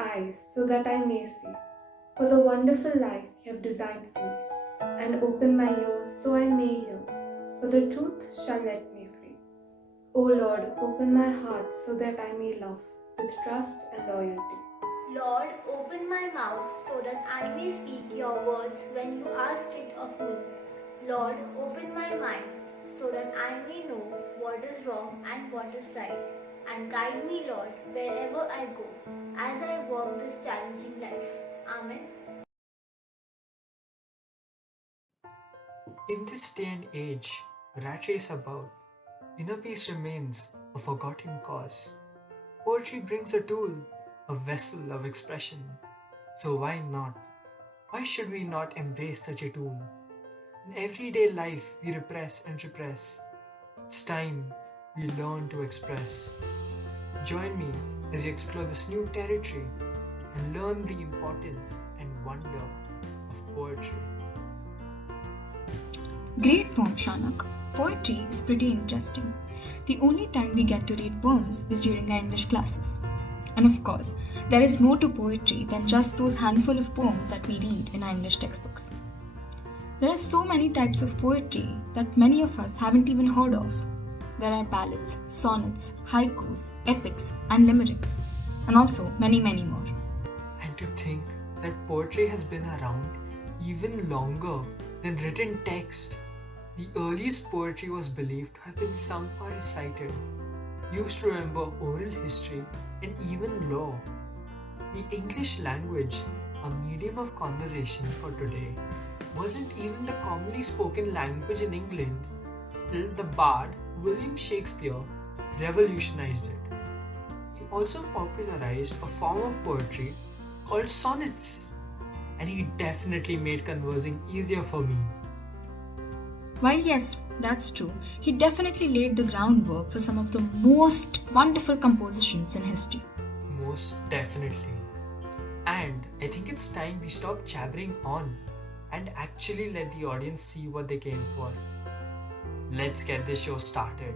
eyes so that I may see, for the wonderful life you have designed for me, and open my ears so I may hear, for the truth shall let me free. O Lord, open my heart so that I may love with trust and loyalty. Lord, open my mouth so that I may speak your words when you ask it of me. Lord, open my mind so that I may know what is wrong and what is right, and guide me, Lord, wherever I go, as I walk this challenging life. Amen. In this day and age, rat race about, inner peace remains a forgotten cause. Poetry brings a tool, a vessel of expression. So why not? Why should we not embrace such a tool? In everyday life, we repress and repress. It's time we learn to express. Join me as we explore this new territory and learn the importance and wonder of poetry. Great poem, Shanak. Poetry is pretty interesting. The only time we get to read poems is during our English classes. And of course, there is more to poetry than just those handful of poems that we read in our English textbooks. There are so many types of poetry that many of us haven't even heard of. There are ballads, sonnets, haikus, epics, and limericks, and also many, many more. And to think that poetry has been around even longer than written text. The earliest poetry was believed to have been sung or recited, used to remember oral history and even law. The English language, a medium of conversation for today, wasn't even the commonly spoken language in England till the bard William Shakespeare revolutionized it. He also popularized a form of poetry called sonnets, and he definitely made conversing easier for me. While yes, that's true, he definitely laid the groundwork for some of the most wonderful compositions in history. Most definitely. And I think it's time we stop jabbering on and actually let the audience see what they came for. Let's get this show started.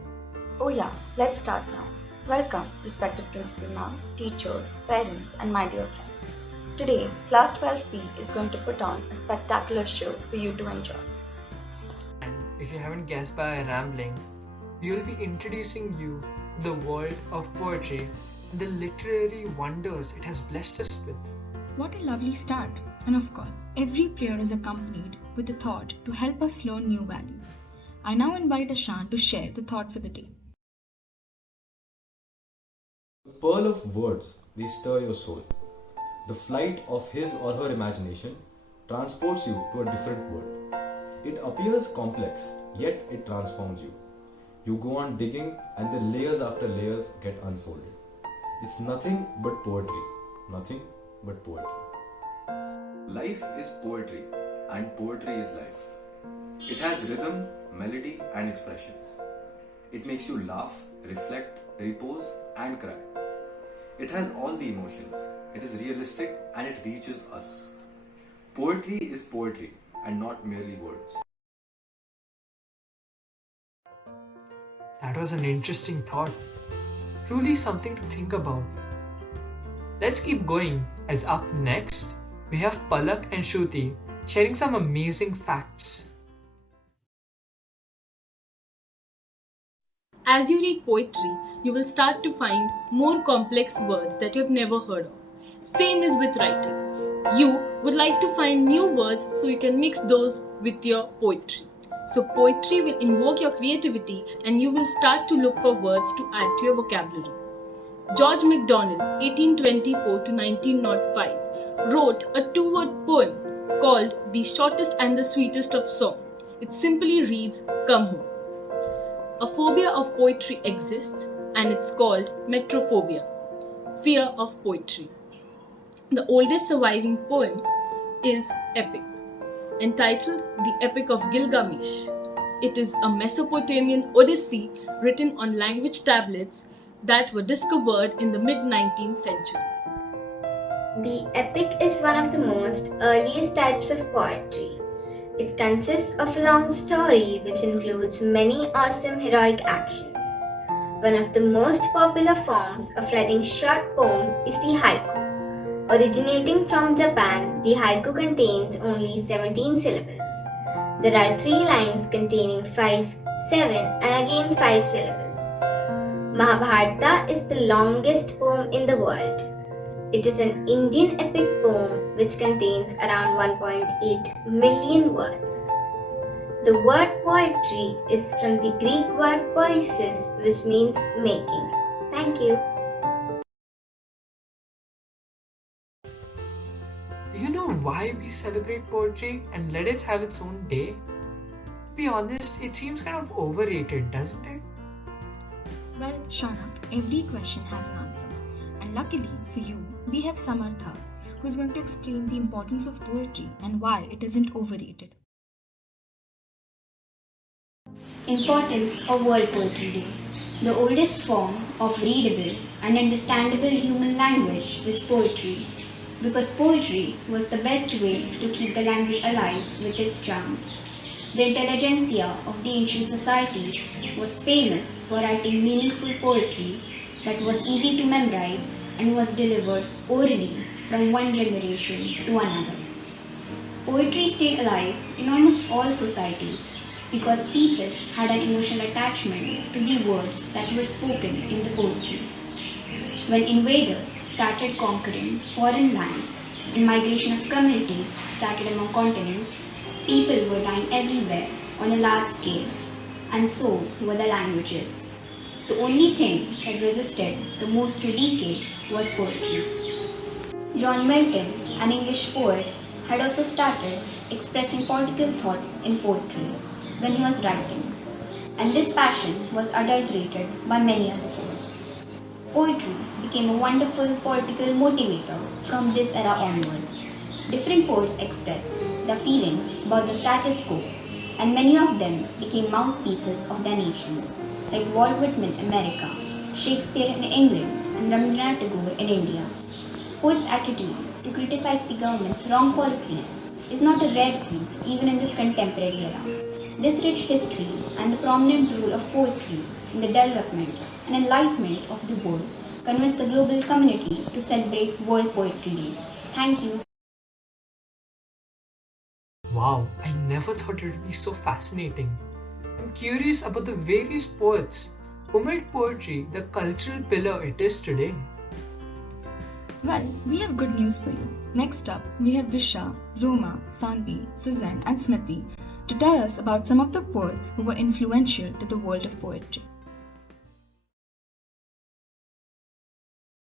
Oh yeah, let's start now. Welcome, respected principal ma'am, teachers, parents, and my dear friends. Today, Class 12P is going to put on a spectacular show for you to enjoy. And if you haven't guessed by our rambling, we will be introducing you to the world of poetry and the literary wonders it has blessed us with. What a lovely start! And of course, every prayer is accompanied with a thought to help us learn new values. I now invite Ashan to share the thought for the day. The pearl of words, they stir your soul. The flight of his or her imagination transports you to a different world. It appears complex, yet it transforms you. You go on digging and the layers after layers get unfolded. It's nothing but poetry. Nothing but poetry. Life is poetry, and poetry is life. It has rhythm, melody, and expressions. It makes you laugh, reflect, repose, and cry. It has all the emotions. It is realistic and it reaches us. Poetry is poetry and not merely words. That was an interesting thought. Truly something to think about. Let's keep going, as up next, we have Palak and Shruti sharing some amazing facts. As you read poetry, you will start to find more complex words that you have never heard of. Same is with writing. You would like to find new words so you can mix those with your poetry. So poetry will invoke your creativity and you will start to look for words to add to your vocabulary. George MacDonald, 1824 to 1905, wrote a two-word poem called The Shortest and the Sweetest of Song. It simply reads, "Come home." A phobia of poetry exists and it's called metrophobia, fear of poetry. The oldest surviving poem is epic, entitled The Epic of Gilgamesh. It is a Mesopotamian odyssey written on language tablets that were discovered in the mid-19th century. The epic is one of the most earliest types of poetry. It consists of a long story which includes many awesome heroic actions. One of the most popular forms of writing short poems is the haiku. Originating from Japan, the haiku contains only 17 syllables. There are 3 lines containing 5, 7, and again 5 syllables. Mahabharata is the longest poem in the world. It is an Indian epic poem which contains around 1.8 million words. The word poetry is from the Greek word poiesis, which means making. Thank you. Do you know why we celebrate poetry and let it have its own day? To be honest, it seems kind of overrated, doesn't it? Well, Shaunak, every question has an answer. And luckily for you, we have Samartha, who is going to explain the importance of poetry and why it isn't overrated. Importance of World Poetry Day. The oldest form of readable and understandable human language is poetry, because poetry was the best way to keep the language alive with its charm. The intelligentsia of the ancient societies was famous for writing meaningful poetry that was easy to memorize and was delivered orally from one generation to another. Poetry stayed alive in almost all societies because people had an emotional attachment to the words that were spoken in the poetry. When invaders started conquering foreign lands and migration of communities started among continents, people were dying everywhere on a large scale, and so were the languages. The only thing that resisted the most to decay was poetry. John Milton, an English poet, had also started expressing political thoughts in poetry when he was writing, and this passion was adulterated by many other poets. Poetry became a wonderful political motivator from this era onwards. Different poets expressed their feelings about the status quo, and many of them became mouthpieces of their nations, like Walt Whitman in America, Shakespeare in England, and Rabindranath Tagore in India. Poets' attitude to criticize the government's wrong policies is not a rare thing even in this contemporary era. This rich history and the prominent role of poetry in the development and enlightenment of the world convinced the global community to celebrate World Poetry Day. Thank you. Wow, I never thought it would be so fascinating. I'm curious about the various poets who made poetry the cultural pillar it is today. Well, we have good news for you. Next up, we have Disha, Roma, Sanvi, Suzanne, and Smriti to tell us about some of the poets who were influential to the world of poetry.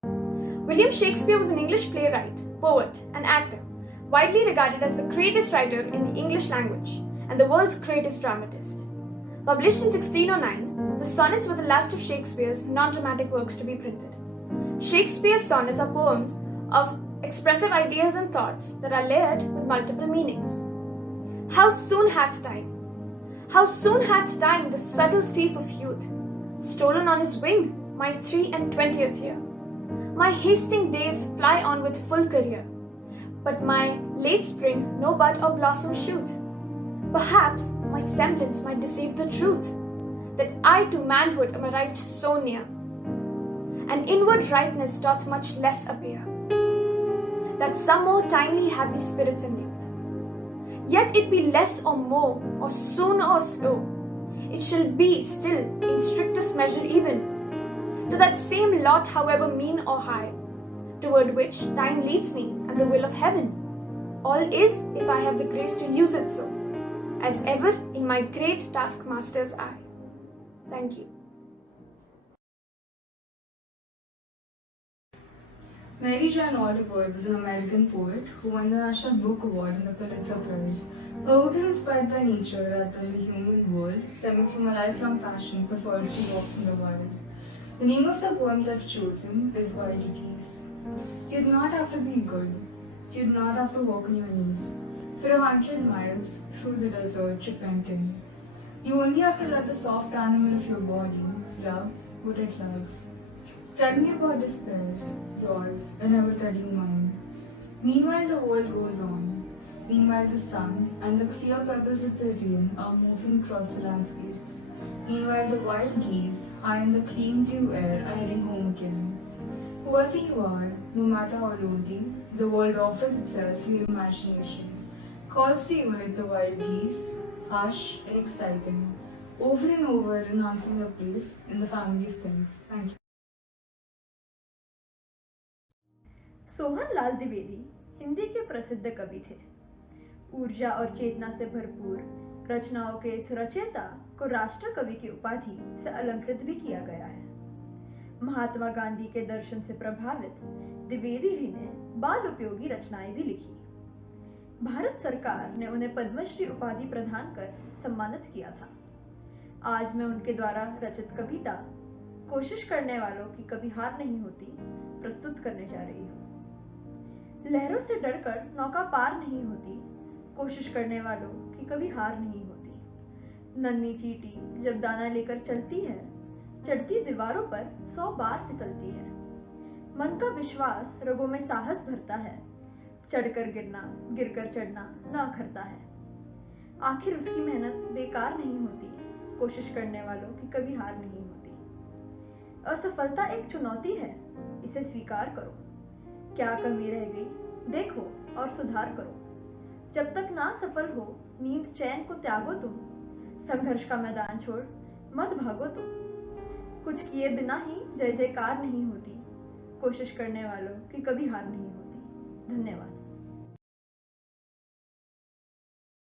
William Shakespeare was an English playwright, poet, and actor, widely regarded as the greatest writer in the English language and the world's greatest dramatist. Published in 1609, the sonnets were the last of Shakespeare's non-dramatic works to be printed. Shakespeare's sonnets are poems of expressive ideas and thoughts that are layered with multiple meanings. How soon hath time? How soon hath time, the subtle thief of youth, stolen on his wing my 23 year? My hasting days fly on with full career, but my late spring no bud or blossom shoot. Perhaps my semblance might deceive the truth, that I to manhood am arrived so near, and inward ripeness doth much less appear, that some more timely happy spirits in youth. Yet it be less or more, or soon or slow, it shall be still in strictest measure even, to that same lot however mean or high, toward which time leads me and the will of heaven. All is if I have the grace to use it so, as ever in my great taskmaster's eye. Thank you. Mary Jane Oliver was an American poet who won the National Book Award and the Pulitzer Prize. Her work is inspired by nature rather than the human world, stemming from a lifelong passion for solitary walks in the wild. The name of the poem I've chosen is Wild Geese. You'd not have to be good. You'd not have to walk on your knees for 100 miles through the desert repenting. You only have to let the soft animal of your body love what it loves. Tell me about despair, yours, and I will tell you mine. Meanwhile the world goes on. Meanwhile the sun and the clear pebbles of the rain are moving across the landscapes. Meanwhile the wild geese, high in the clean blue air, are heading home again. Whoever you are, no matter how lonely, The world offers itself to your imagination, calls to you like the wild geese, harsh and exciting, over and over enhancing your place in the family of things. Thank you. Sohan Lal Dwivedi Hindi के प्रसिद्ध कवि थे। ऊर्जा और चेतना से भरपूर रचनाओं के इस रचयिता को राष्ट्र कवि की उपाधि से अलंकृत भी किया गया है। महात्मा गांधी के दर्शन से प्रभावित द्विवेदी जी ने बाल उपयोगी रचनाएं भी लिखी। भारत सरकार ने उन्हें पद्मश्री उपाधि प्रदान कर सम्मानित किया था। आज मैं उनके द्वारा रचित कविता कोशिश करने वालों की कभी हार नहीं होती प्रस्तुत करने जा रही हूँ। लहरों से डरकर नौका पार नहीं होती, कोशिश करने वालों की कभी हार नहीं होती। नन्ही चींटी जब दाना लेकर चलती है, चढ़ती दीवारों पर 100 बार फिसलती है। मन का विश्वास रगों में साहस भरता है, चढ़कर गिरना, गिरकर चढ़ना न अखरता है। आखिर उसकी मेहनत बेकार नहीं होती, कोशिश करने वालों की कभी हार नहीं होती। असफलता एक चुनौती है, इसे स्वीकार करो। क्या कमी रह गई, देखो और सुधार करो। जब तक ना सफल हो, नींद चैन को त्यागो तुम। संघर्ष का मैदान छोड़ मत भागो तुम। कुछ किए बिना ही जय जयकार नहीं होती, कोशिश करने वालों की कभी हार नहीं होती। धन्यवाद।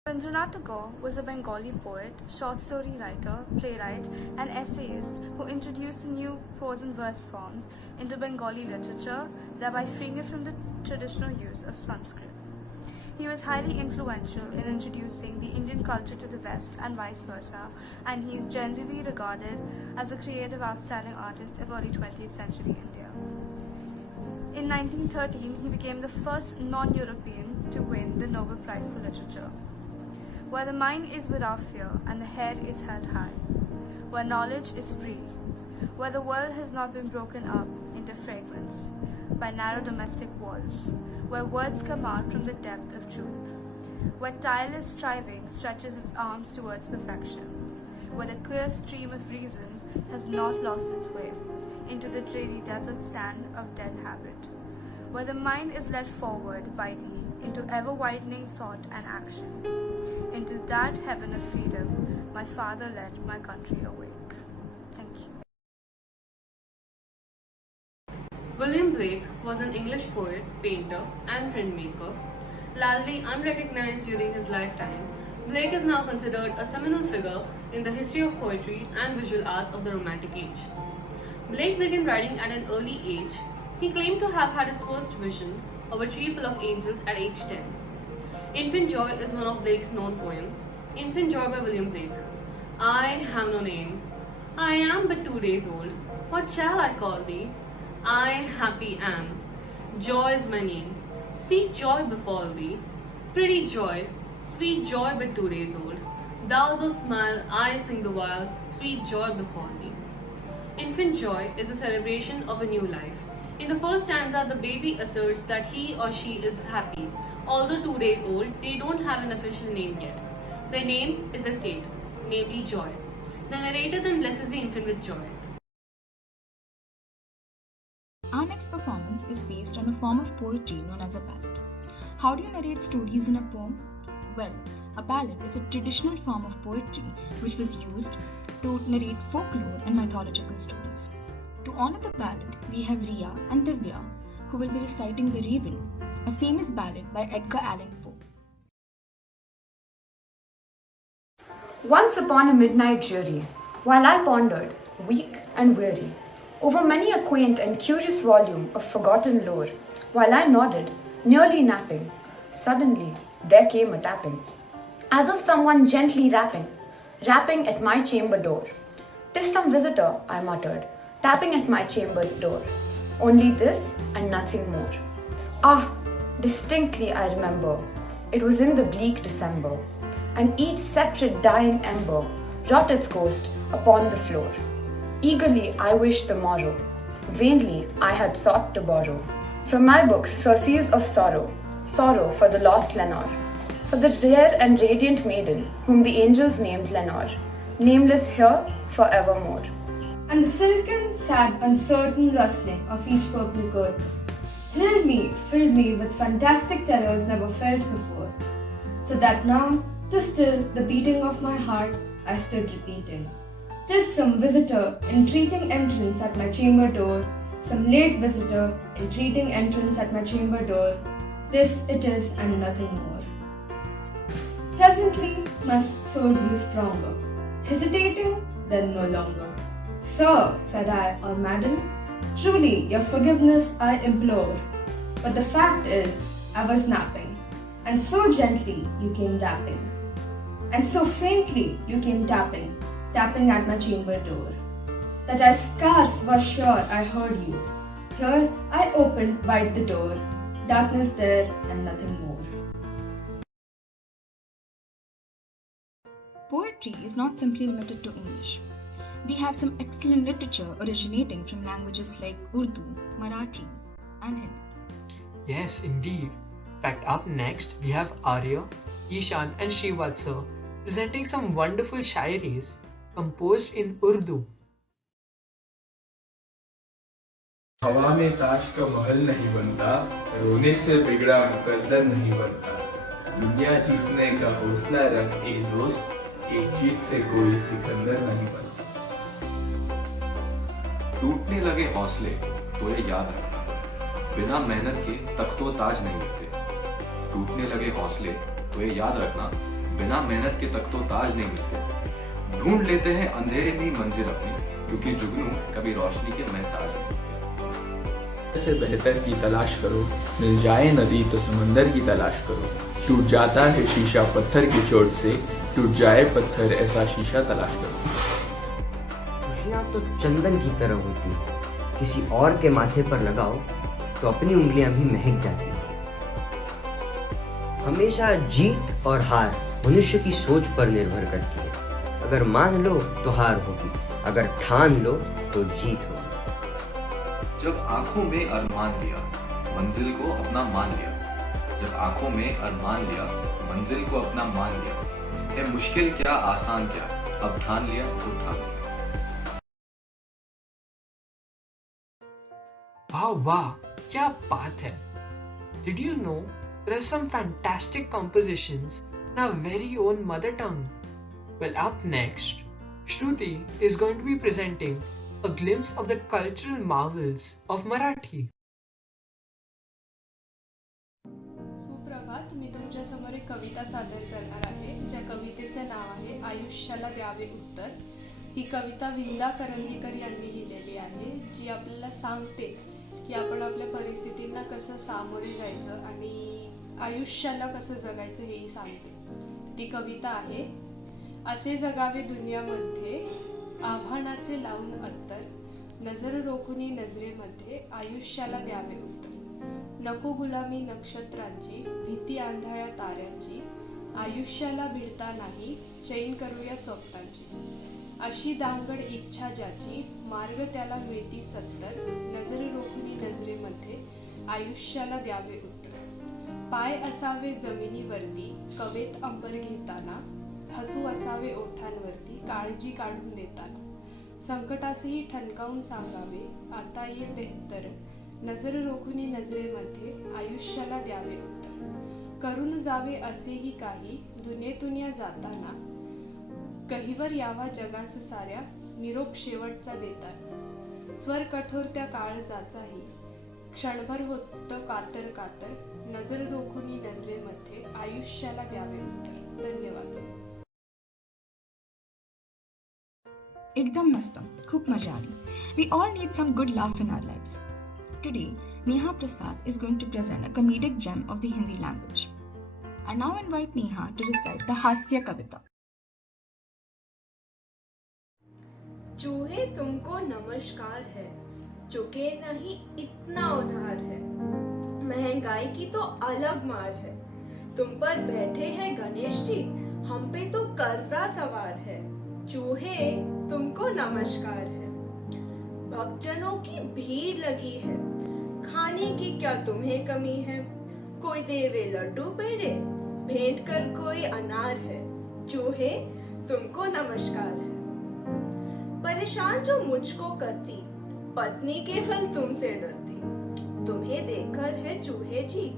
Rabindranath Tagore was a Bengali poet, short story writer, playwright, and essayist who introduced new prose and verse forms into Bengali literature, thereby freeing it from the traditional use of Sanskrit. He was highly influential in introducing the Indian culture to the West and vice versa, and he is generally regarded as a creative, outstanding artist of early 20th century India. In 1913, he became the first non-European to win the Nobel Prize for Literature. Where the mind is without fear and the head is held high, where knowledge is free, where the world has not been broken up into fragments by narrow domestic walls, where words come out from the depth of truth, where tireless striving stretches its arms towards perfection, where the clear stream of reason has not lost its way into the dreary desert sand of dead habit, where the mind is led forward by thee into ever-widening thought and action. Into that heaven of freedom, my father led my country awake. Thank you. William Blake was an English poet, painter, and printmaker. Largely unrecognized during his lifetime, Blake is now considered a seminal figure in the history of poetry and visual arts of the Romantic Age. Blake began writing at an early age. He claimed to have had his first vision of a tree full of angels at age 10. Infant Joy is one of Blake's known poems. Infant Joy by William Blake. I have no name. I am but 2 days old. What shall I call thee? I happy am. Joy is my name. Sweet joy befall thee. Pretty joy, sweet joy but 2 days old. Thou dost smile, I sing the while. Sweet joy befall thee. Infant Joy is a celebration of a new life. In the first stanza, the baby asserts that he or she is happy. Although 2 days old, they don't have an official name yet. Their name is the state, namely joy. The narrator then blesses the infant with joy. Our next performance is based on a form of poetry known as a ballad. How do you narrate stories in a poem? Well, a ballad is a traditional form of poetry which was used to narrate folklore and mythological stories. To honor the ballad, we have Riya and Divya, who will be reciting The Raven, a famous ballad by Edgar Allan Poe. Once upon a midnight jury, while I pondered, weak and weary, over many a quaint and curious volume of forgotten lore, while I nodded, nearly napping, suddenly there came a tapping, as of someone gently rapping at my chamber door. "'Tis some visitor," I muttered, tapping at my chamber door. Only this and nothing more. Ah, distinctly I remember. It was in the bleak December, and each separate dying ember wrought its ghost upon the floor. Eagerly I wished the morrow. Vainly I had sought to borrow from my books surcease of sorrow, sorrow for the lost Lenore, for the rare and radiant maiden whom the angels named Lenore, nameless here forevermore. And the silken, sad, uncertain rustling of each purple curtain, thrilled me, filled me with fantastic terrors never felt before. So that now, to still the beating of my heart, I stood repeating. 'Tis some visitor entreating entrance at my chamber door, some late visitor entreating entrance at my chamber door. This it is and nothing more. Presently, my soul grew stronger, hesitating, then no longer. Sir, said I, or madam, truly your forgiveness I implore. But the fact is, I was napping, and so gently you came rapping, and so faintly you came tapping, tapping at my chamber door, that I scarce was sure I heard you. Here I opened wide the door, darkness there and nothing more. Poetry is not simply limited to English. We have some excellent literature originating from languages like Urdu, Marathi, and Hindi. Yes, indeed. In fact, up next we have Arya, Ishan, and Srivatsa presenting some wonderful shairis composed in Urdu. हवा में ताज का महल नहीं बनता, रोने से बिगड़ा मुकद्दर नहीं बनता। दुनिया जीतने का हौसला रख ए दोस्त, एक जीत से कोई सिकंदर नहीं बनता। टूटने लगे हौसले तो ये याद रखना, बिना मेहनत के तख्तो ताज नहीं मिलते। टूटने लगे हौसले तो ये याद रखना, बिना मेहनत के तख्तो ताज नहीं मिलते। ढूंढ लेते हैं अंधेरे में मंजिल अपनी, क्योंकि जुगनू कभी रोशनी के महताज नहीं। से बेहतर की तलाश करो, मिल जाए नदी तो समंदर की तलाश करो। टूट जाता है शीशा पत्थर की चोट से, टूट जाए पत्थर ऐसा शीशा तलाश करो। खुशियाँ तो चंदन की तरह होती हैं, किसी और के माथे पर लगाओ तो अपनी उंगलियां भी महक जाती हैं। हमेशा जीत और हार मनुष्य की सोच पर निर्भर करती है। अगर मान लो तो हार होगी, अगर ठान लो तो जीत होगी। जब आंखों में अरमान लिया, मंजिल को अपना मान लिया। जब आंखों में अरमान लिया, मंजिल को अपना मान लिया। है मुश्किल क्या आसान क्या, अब ठान लिया तो ठान लिया। वाह वाह, क्या बात है! Did you know there are some fantastic compositions in our very own mother tongue? Well, up next, Shruti is going to be presenting a glimpse of the cultural marvels of Marathi. सुप्रभात. मी तुमच्या समोर एक कविता सादर करणार आहे, ज्या कवितेचे नाव आहे आयुष्याला द्यावे उत्तर. ही कविता विंदा करंदीकर यांनी लिहिलेली आहे, जी आपल्याला सांगते की आपण आपल्या परिस्थितींना कसं सामोरे जायचं आणि आयुष्याला कसं जगायचं हेही सांगते. ती कविता आहे, असे जगावे दुनियामध्ये आव्हानाचे लावून अत्तर, नजर रोखुनी नजरेमध्ये आयुष्याला द्यावे उत्तर. नको गुलामी नक्षत्रांची, भीती आंधळ्या ताऱ्यांची, आयुष्याला भिडता नाही चैन करूया स्वप्नांची. अशी दांगड इच्छा ज्याची, मार्ग त्याला मिळती सत्तर, नजर रोखुनी नजरेमध्ये आयुष्याला द्यावे उत्तर. पाय असावे जमिनीवरती, कवेत अंबर घेताना, हसू असावे ओठांवरती, काळजी काढून देताना. संकटासही ठणकावून सांगावे आता ये बेहतर, नजर रोखुनी नजरेमध्ये आयुष्याला द्यावे उत्तर. करून जावे असेही काही दुनियेतून या जाताना, कहीवर यावा जगास साऱ्या निरोप शेवटचा देताना. स्वर कठोर त्या काळजाचाही क्षणभर होतं कातर कातर, नजर रोखुनी नजरेमध्ये आयुष्याला द्यावे उत्तर. धन्यवाद. एकदम मस्त, खूप मजा आली. We all need some good laugh in our lives. Today, Neha Prasad is going to present a comedic gem of the Hindi language. I now invite Neha to recite the Hasya Kavita. चूहे तुमको नमस्कार है, चुके नहीं इतना उधार है। महंगाई की तो अलग मार है, तुम पर बैठे हैं गणेश जी, हम पे तो कर्जा सवार है। चूहे तुमको नमस्कार है, भक्तजनों की भीड़ लगी है, खाने की क्या तुम्हें कमी है। कोई देवे लड्डू पेड़े, भेंट कर कोई अनार है। चूहे तुमको नमस्कार है। परेशान जो मुझको करती, पत्नी केवल तुमसे डरती। तुम्हें देखकर है चूहे जी,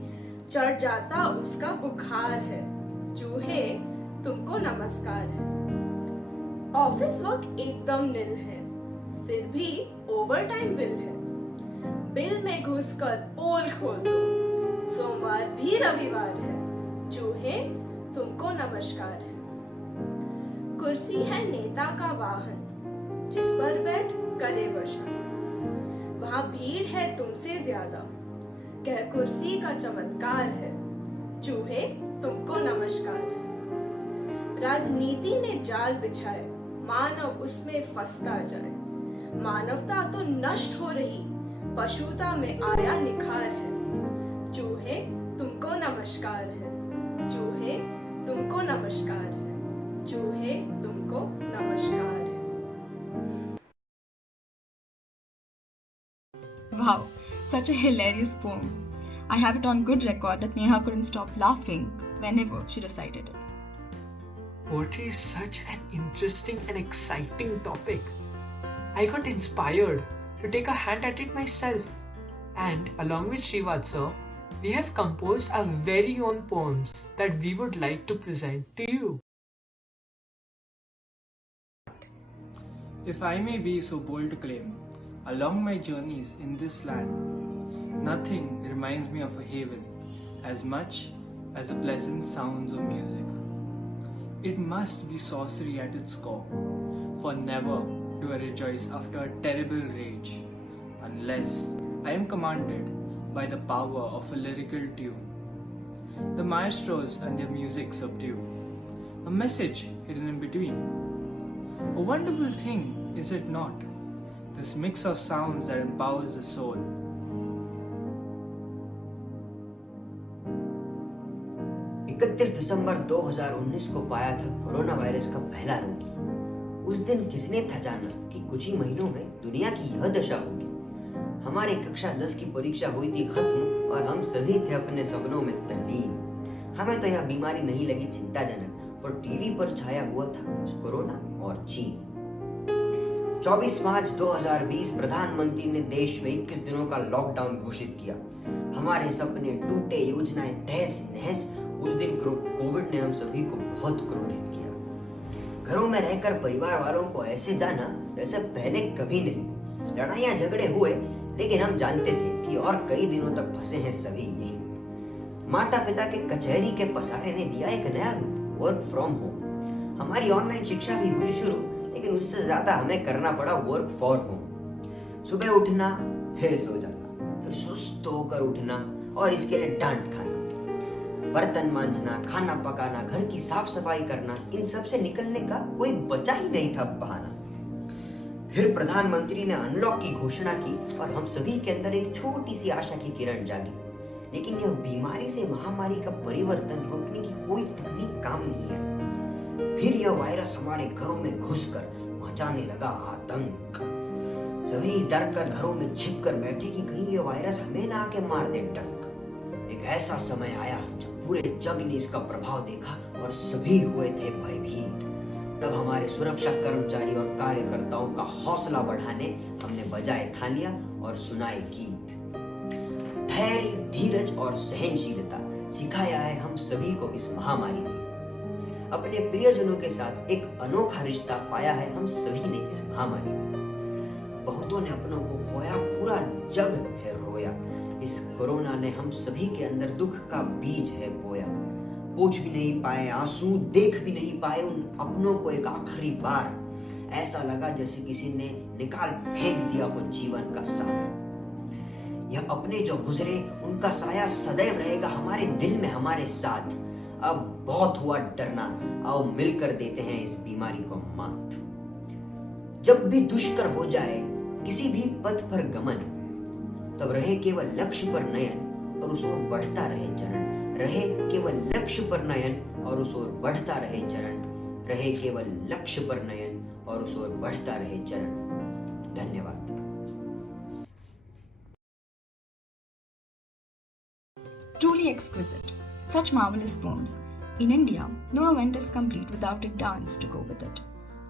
चढ़ जाता उसका बुखार है। चूहे तुमको नमस्कार है। ऑफिस वर्क एकदम निल है, फिर भी ओवर टाइम बिल है। बिल में घुसकर पोल खोल दो, सोमवार भी रविवार है। चूहे तुमको नमस्कार है। कुर्सी है नेता का वाहन, जिस पर बैठ करे वर्षासन। वहां भीड़ है तुमसे ज्यादा, कह कुर्सी का चमत्कार है। चूहे तुमको नमस्कार है। राजनीति ने जाल बिछाए, मानव उसमें फंसता जाए। मानवता तो नष्ट हो रही, पशुता में आया निखार है। चूहे तुमको नमस्कार है। चूहे तुमको नमस्कार है। चूहे तुमको नमस्कार है। Wow, such a hilarious poem. I have it on good record that Neha couldn't stop laughing whenever she recited it. Poetry is such an interesting and exciting topic. I got inspired to take a hand at it myself. And along with Srivatsa, we have composed our very own poems that we would like to present to you. If I may be so bold to claim, along my journeys in this land, nothing reminds me of a haven as much as the pleasant sounds of music. It must be sorcery at its core, for never do I rejoice after a terrible rage, unless I am commanded by the power of a lyrical tune. The maestros and their music subdue, a message hidden in between. A wonderful thing, is it not? This mix of sounds that empowers the soul. दिसंबर 2019 को पाया था corona virus का पहला रोगी। उस दिन किसने था जाना कि कुछ ही महीनों में दुनिया की यह दशा होगी। हमारी कक्षा 10 की परीक्षा हुई थी खत्म और हम सभी थे अपने सपनों में तल्लीन। हमें तो यह बीमारी नहीं लगी चिंताजनक, पर टीवी पर छाया हुआ था कुछ कोरोना और चीन। 24 मार्च 2020 प्रधानमंत्री ने देश में 21 दिनों का लॉकडाउन घोषित किया। हमारे सपने टूटे, योजनाएं तहस नहस। उस दिन कोविड ने हम सभी को बहुत क्रोधित किया। घरों में रहकर परिवार वालों को ऐसे जाना जैसे पहले कभी नहीं। लड़ाइयां झगड़े हुए, लेकिन हम जानते थे कि और कई दिनों तक फंसे हैं सभी यहीं। माता पिता के कचहरी के पसारे ने दिया एक नया रूप, वर्क फ्रॉम होम। हमारी ऑनलाइन शिक्षा भी हुई शुरू, लेकिन उससे ज्यादा हमें करना पड़ा वर्क फॉर होम। सुबह उठना, फिर सो जाना, फिर सुस्त होकर उठना और इसके लिए डांट खाना, बर्तन मांजना, खाना पकाना, घर की साफ सफाई करना, इन सब से निकलने का कोई बचा ही नहीं था बहाना। फिर प्रधानमंत्री ने अनलॉक की घोषणा की और हम सभी के अंदर एक छोटी सी आशा की किरण जागी। लेकिन यह बीमारी से महामारी का परिवर्तन रोकने की कोई तकनीक काम नहीं है। फिर यह वायरस हमारे घरों में घुसकर मचाने लगा आतंक। सभी डर कर घरों में छिप कर बैठे कि कहीं यह वायरस हमें ना आके मार दे टंक। एक ऐसा समय आया जब पूरे जग ने इसका प्रभाव देखा और सभी हुए थे भयभीत। तब हमारे सुरक्षा कर्मचारी और कार्यकर्ताओं का हौसला बढ़ाने हमने बजाए थालियां और सुनाए गीत। धैर्य, धीरज और सहनशीलता सिखाया है हम सभी को इस महामारी ने। अपने प्रियजनों के साथ एक अनोखा रिश्ता पाया है हम सभी ने इस महामारी में। बहुतों ने अपनों को खोया, पूरा जग है रोया। इस कोरोना ने हम सभी के अंदर दुख का बीज है बोया। पूछ भी नहीं पाए आंसू, देख भी नहीं पाए उन अपनों को एक आखिरी बार। ऐसा लगा जैसे किसी ने निकाल फेंक दिया हो जीवन का साया। यह अपने जो गुजरे उनका साया सदैव रहेगा हमारे दिल में हमारे साथ। अब बहुत हुआ डरना, आओ मिलकर देते हैं इस बीमारी को मात। जब भी दुष्कर हो जाए किसी भी पथ पर गमन, तब रहे केवल लक्ष्य पर नयन और उस ओर बढ़ता रहे चरण। रहे केवल लक्ष्य पर नयन और उस ओर बढ़ता रहे चरण। रहे केवल लक्ष्य पर नयन और उस ओर बढ़ता रहे चरण। धन्यवाद। Truly exquisite. Such marvelous poems. In India, no event is complete without a dance to go with it.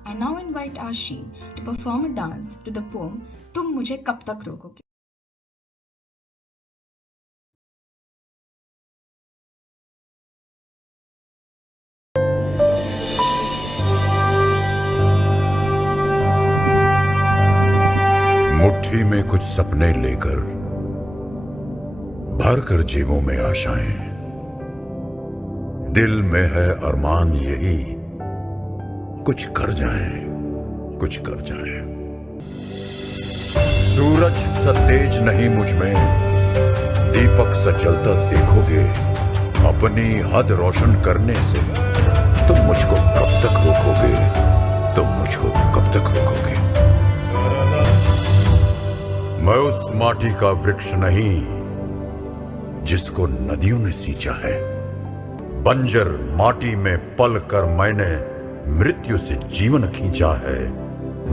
I now invite Ashi to perform a dance to the poem तुम मुझे कब तक रोकोगे. मुट्ठी में कुछ सपने लेकर भर कर जेबों में आशाएं, दिल में है अरमान यही कुछ कर जाएं, कुछ कर जाएं। सूरज सा तेज नहीं मुझ में, दीपक सा जलता देखोगे, अपनी हद रोशन करने से तुम मुझको कब तक रोकोगे, तुम मुझको कब तक रोकोगे। मैं उस माटी का वृक्ष नहीं जिसको नदियों ने सींचा है, बंजर माटी में पल कर मैंने मृत्यु से जीवन खींचा है।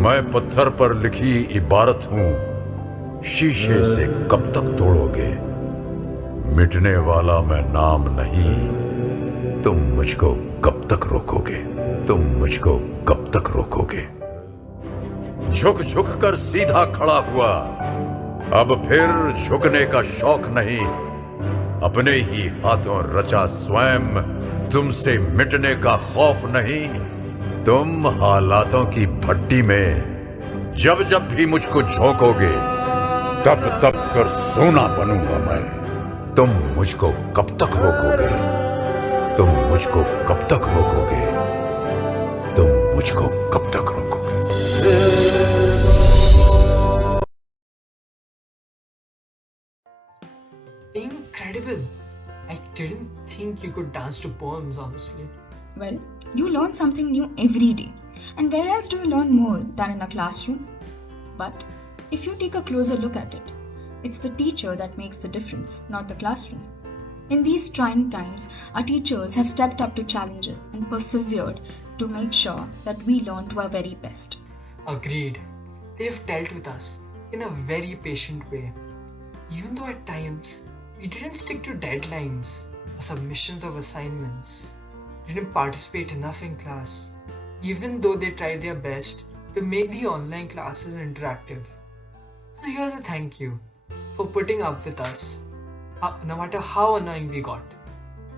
मैं पत्थर पर लिखी इबारत हूं, शीशे से कब तक तोड़ोगे। मिटने वाला मैं नाम नहीं, तुम मुझको कब तक रोकोगे, तुम मुझको कब तक रोकोगे। झुक झुक कर सीधा खड़ा हुआ, अब फिर झुकने का शौक नहीं, अपने ही हाथों रचा स्वयं, तुमसे मिटने का खौफ नहीं। तुम हालातों की भट्टी में जब जब भी मुझको झोंकोगे, तब तब कर सोना बनूंगा मैं। तुम मुझको कब तक रोकोगे, तुम मुझको कब तक रोकोगे, तुम मुझको कब तक रोकोगे। Incredible! I didn't think you could dance to poems, honestly. Well, you learn something new every day. And where else do you learn more than in a classroom? But if you take a closer look at it, it's the teacher that makes the difference, not the classroom. In these trying times, our teachers have stepped up to challenges and persevered to make sure that we learn to our very best. Agreed. They've dealt with us in a very patient way. Even though at times we didn't stick to deadlines or submissions of assignments, didn't participate enough in class, even though they tried their best to make the online classes interactive. So here's a thank you for putting up with us, no matter how annoying we got.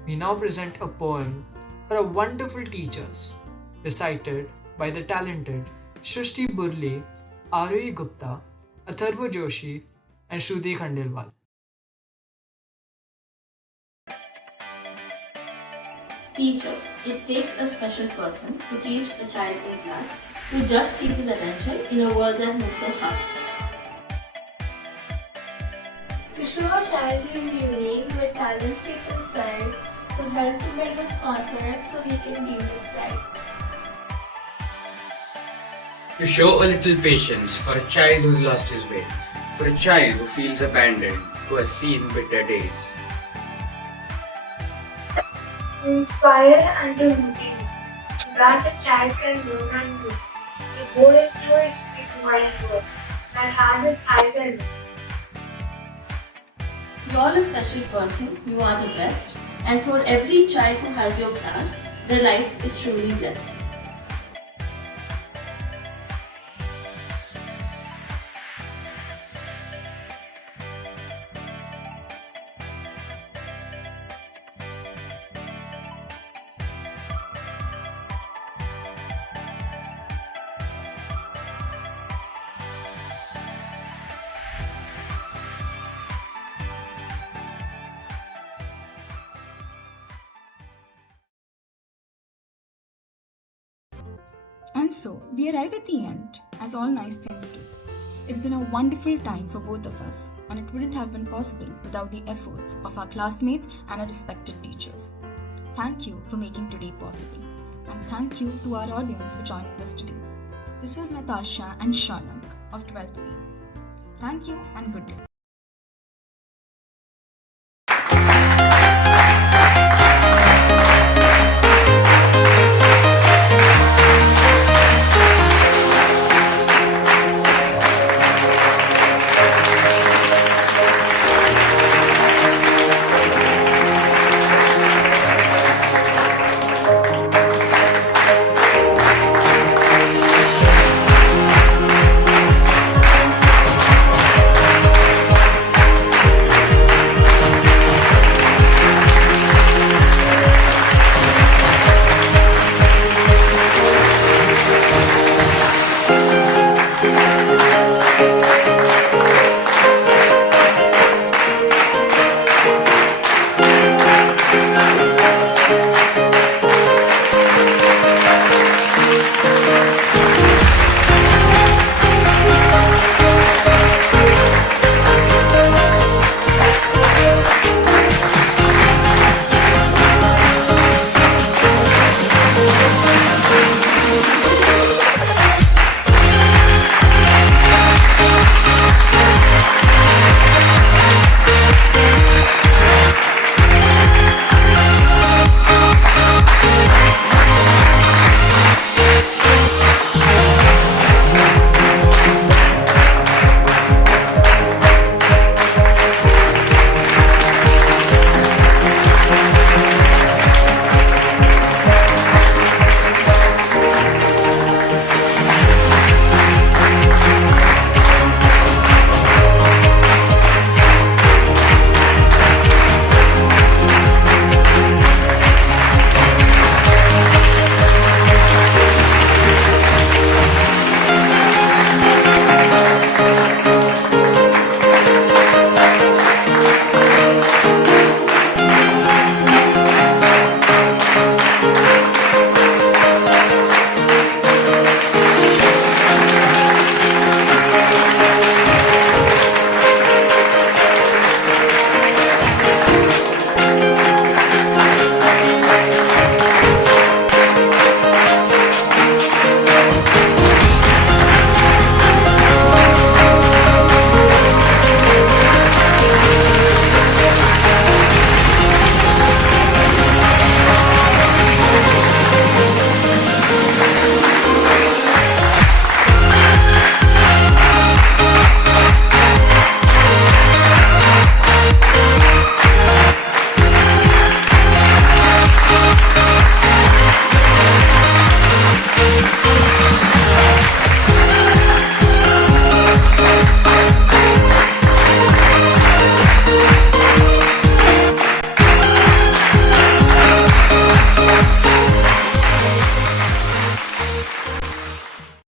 We now present a poem for our wonderful teachers, recited by the talented Shrishti Burli, Arohi Gupta, Atharva Joshi, and Shruti Khandelwal. Teacher, it takes a special person to teach a child in class to just keep his attention in a world that moves so fast. To show a child he is unique with talents deep inside, to help to build his confidence so he can deal with pride. To show a little patience for a child who's lost his way, for a child who feels abandoned, who has seen bitter days. To inspire and to motivate, so that a child can learn and grow. To go into its big wide world that has its highs and lows. You're a special person, you are the best, and for every child who has your class, their life is truly blessed. And so, we arrive at the end, as all nice things do. It's been a wonderful time for both of us, and it wouldn't have been possible without the efforts of our classmates and our respected teachers. Thank you for making today possible, and thank you to our audience for joining us today. This was Natasha and Shanak of 12th B. Thank you and good day.